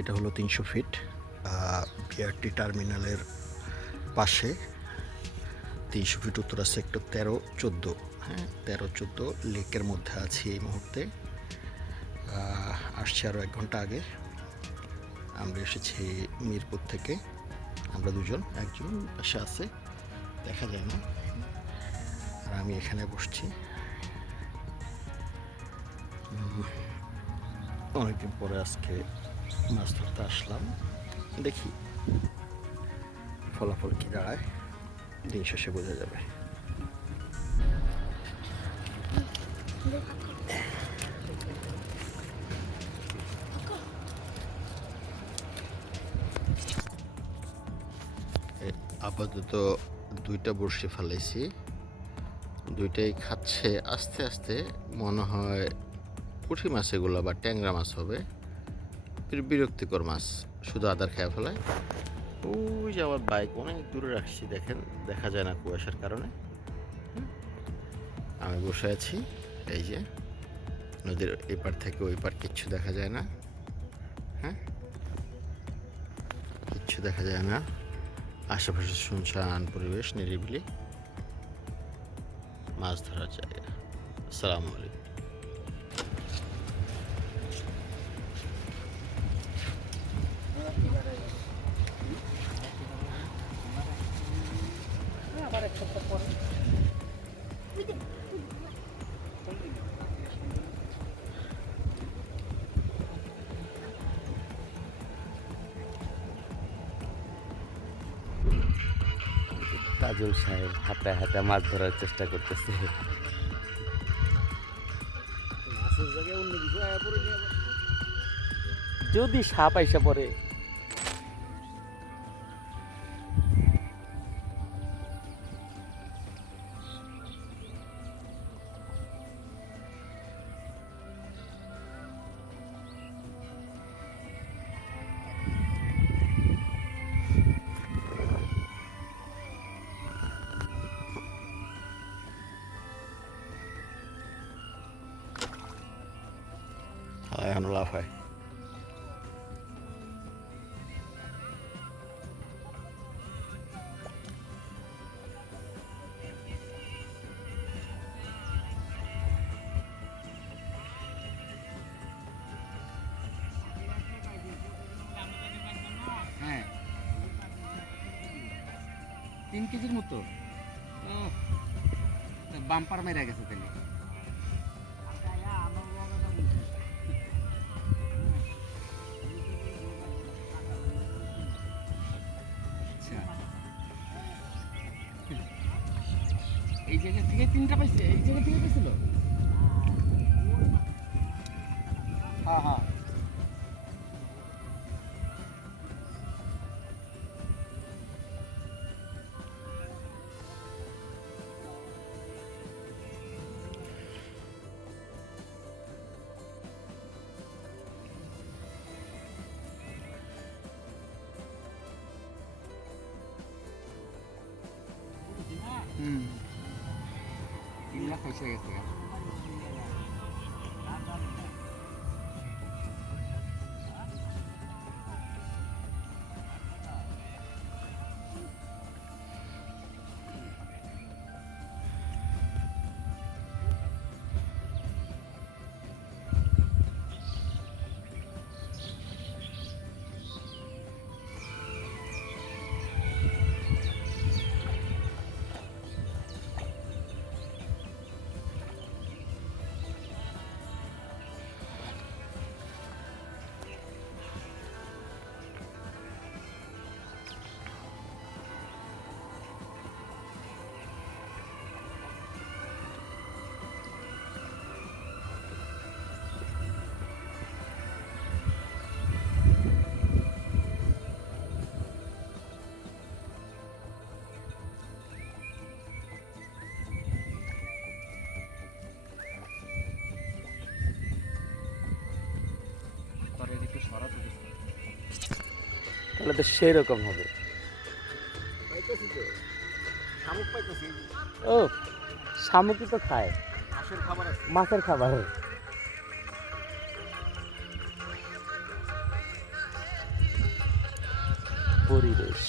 এটা হলো তিনশো ফিট বিআরটি টার্মিনালের পাশে। তিনশো ফিট উত্তরা সেক্টর তেরো চোদ্দ হ্যাঁ তেরো চোদ্দ লেকের মধ্যে আছি এই মুহূর্তে। আসছি আরও এক ঘণ্টা আগে। আমরা এসেছি মিরপুর থেকে। আমরা দুজন, একজন পাশে আছে, দেখা যায় না। আর আমি এখানে বসছি। অনেকদিন পরে আজকে মাছ ধরতে আসলাম। দেখি ফলাফল কি দাঁড়ায়। দিন শেষে বোঝা যাবে। আপাতত দুইটা বড়শি ফেলাইছি। দুইটাই খাচ্ছে। আস্তে আস্তে মনে হয় পুঁটি মাছ এগুলো বা ট্যাংরা মাছ হবে। বিরক্তিকর মাছ। শুধু আদার খেয়ে ফেলায় ওই যে আমার বাইক অনেক দূরে রাখছি, দেখেন, দেখা যায় না কুয়াশার কারণে। আমি বসে আছি, এই যে, নদীর এপার থেকে ওই পার কিচ্ছু দেখা যায় না। হ্যাঁ? কিচ্ছু দেখা যায় না। আশেপাশে শুনশান, পরিবেশ নিরিবিলি। মাছ ধরার জায়গা। আসসালামু আলাইকুম। তাজুল সাহেব হাতে হাতে মাছ ধরার চেষ্টা করতেছে। যদি সাপ আইসা পড়ে এখন লাফায়। হ্যাঁ। তিন কেজির মতো? বাম্পার মেরে গেছে তাহলে। তিনটা পাইছে এই জায়গা থেকে পাইছিল হ্যাঁ হ্যাঁ হুম তিন লাখ পয়সা গেছে তো। সেই রকম হবে ও শামুকই তো খায়। মাছের খাবার। পরিবেশ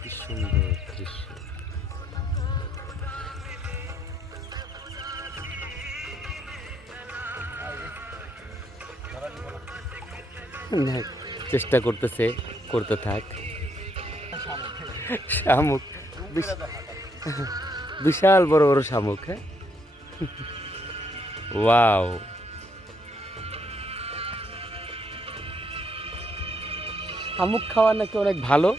কি সুন্দর দৃশ্য। চেষ্টা করতেছে। করতে থাক। শামুক। বিশাল বড় বড় শামুক হ্যাঁ? ওয়াও। শামুক খাওয়া নাকি অনেক ভালো?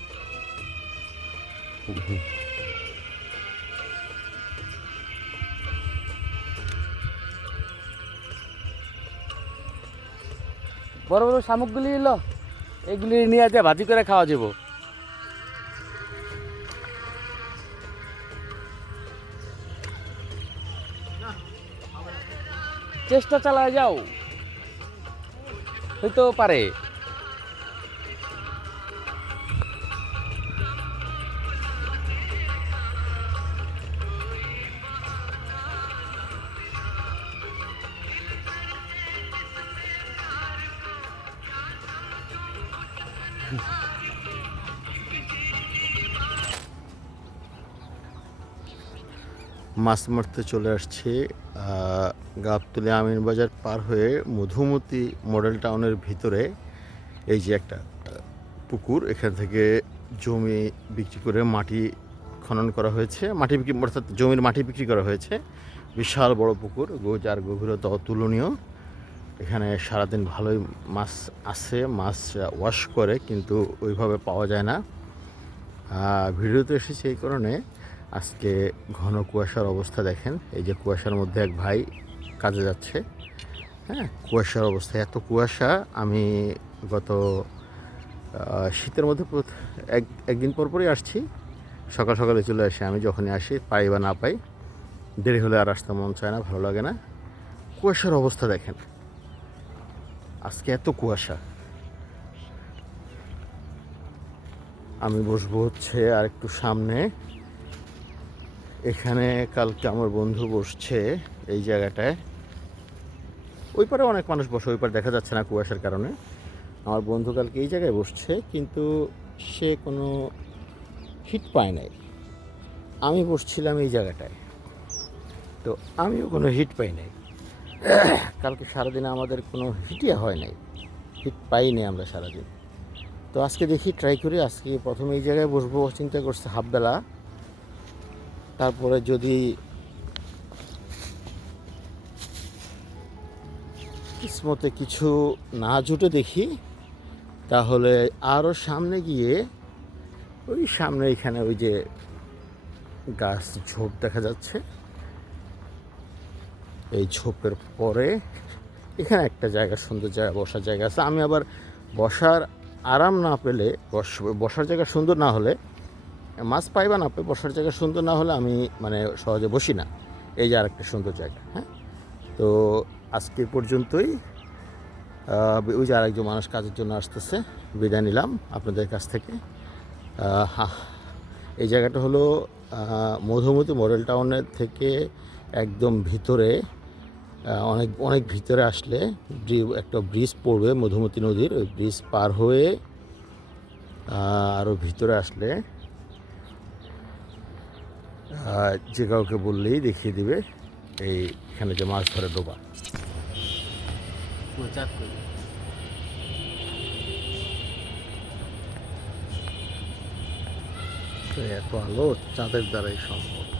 বড় বড় শামুকগুলি এলো। এগুলি নিয়ে যে ভাজি করে খাওয়া যাব। চেষ্টা চালায় যাও। হয়তো পারে। মাছ মারতে চলে আসছি গাবতলী আমিন বাজার পার হয়ে মধুমতি মডেল টাউনের ভিতরে। এই যে একটা পুকুর, এখান থেকে জমি বিক্রি করে মাটি খনন করা হয়েছে। মাটি বিক্রি, অর্থাৎ জমির মাটি বিক্রি করা হয়েছে। বিশাল বড় পুকুর যার গভীরতা অতুলনীয়। এখানে সারাদিন ভালোই মাছ আসে, মাছ ওয়াশ করে, কিন্তু ওইভাবে পাওয়া যায় না। ভিডিওতে এসেছে এই কারণে। আজকে ঘন কুয়াশার অবস্থা দেখেন। এই যে কুয়াশার মধ্যে এক ভাই কাজে যাচ্ছে। হ্যাঁ কুয়াশার অবস্থা। এত কুয়াশা, আমি গত শীতের মধ্যে এক, একদিন পর পরই আসছি। সকাল সকালে চলে আসি। আমি যখনই আসি, পাই বা না পাই, দেরি হলে আর আসতে মন চায় না, ভালো লাগে না। কুয়াশার অবস্থা দেখেন। আজকে এত কুয়াশা। আমি বসবো হচ্ছে আর একটু সামনে। এখানে কালকে আমার বন্ধু বসছে এই জায়গাটায়। ওই পারে অনেক মানুষ বসে, ওই পারে দেখা যাচ্ছে না কুয়াশার কারণে। আমার বন্ধু কালকে এই জায়গায় বসছে, কিন্তু সে কোনো হিট পায় নাই। আমি বসছিলাম এই জায়গাটায়। তো আমিও কোনো হিট পাই নাই। কালকে সারাদিন আমাদের কোনো হিটই হয় নাই। হিট পাইনি আমরা সারাদিন। তো আজকে দেখি ট্রাই করি। আজকে প্রথমে এই জায়গায় বসবো, চিন্তা করছে হাফবেলা। তারপরে যদি কিসমতে কিছু না জুটে দেখি, তাহলে আরও সামনে গিয়ে ওই সামনে এখানে ওই যে গাছ ঝোপ দেখা যাচ্ছে। এই ঝোপের পরে এখানে একটা জায়গা, সুন্দর জায়গা, বসার জায়গা আছে। আমি আবার বসার আরাম না পেলে, বস- বসার জায়গা সুন্দর না হলে মাছ পাইবা না বসার জায়গা সুন্দর না হলে আমি মানে সহজে বসি না। এই যে আরেকটা সুন্দর জায়গা হ্যাঁ? তো আজকে পর্যন্তই। ওই যে আরেকজন মানুষ কাজের জন্য আসতেছে, বিদায় নিলাম আপনাদের কাছ থেকে। এই জায়গাটা হলো মধুমতি মডেল টাউনের থেকে একদম ভিতরে অনেক অনেক ভিতরে আসলে একটা ব্রিজ পড়বে মধুমতি নদীর, ওই ব্রিজ পার হয়ে আরও ভিতরে আসলে যে কাউকে বললেই দেখিয়ে দিবে এই এখানে যে মাছ ধরে ডোবা। তো এত আলো চাঁদের দ্বারাই সম্ভব।